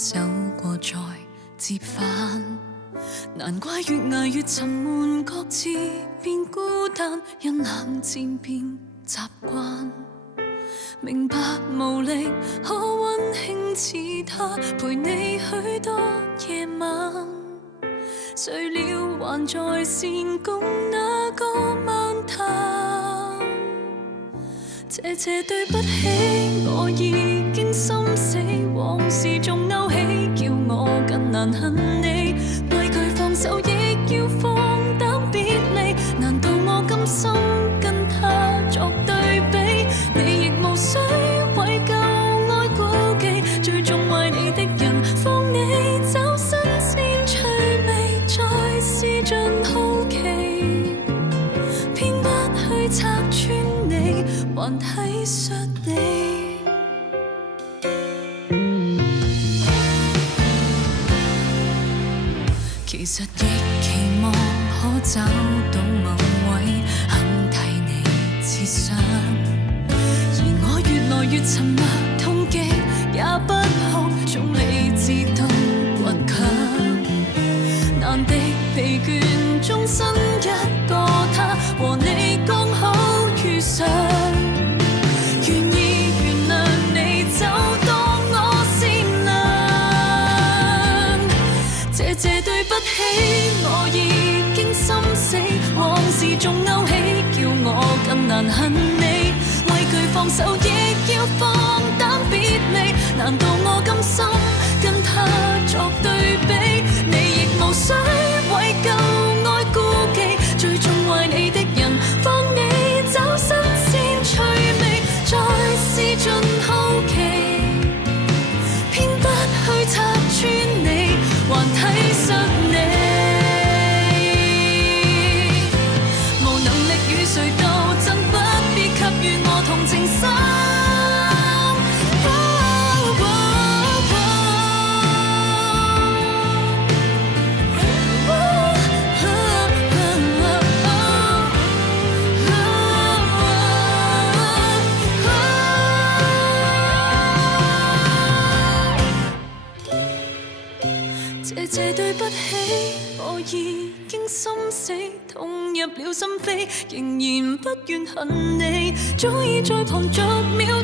走過再折返，難怪越捱越沉悶，各自變孤單，因冷戰變習慣。明白無力可溫馨似他，陪你許多夜晚。誰料還在線共那個漫談。謝謝對不起，我已經心死，往事仲勾起，叫我更難恨你。畏懼放手，亦要放膽別離。難道我甘心跟他作對比？你亦無需為舊愛顧忌，最終為你的人，放你走新鮮趣味，再試盡好奇，偏不去拆穿你，還體恤你。其實亦期望可找到某位肯替你設想，而我越來越沉默，痛極也不哭，從理智到倔強。難敵疲倦，終身一個他，和你剛好遇上。願意原諒你走，當我善良。謝謝對不起，我已經心死，往事仲勾起，叫我更難恨你。畏懼放手，亦要放膽別離。難道我甘心跟他作對比？你亦無需為舊愛顧忌，最終為你的人，放你走新鮮趣味，再試盡好奇，偏不去拆穿你，還體恤你。無能力與誰鬥爭，不必給予我同情心。謝謝對不起，我已經心死，痛入了心扉，仍然不願恨你，早已在旁逐秒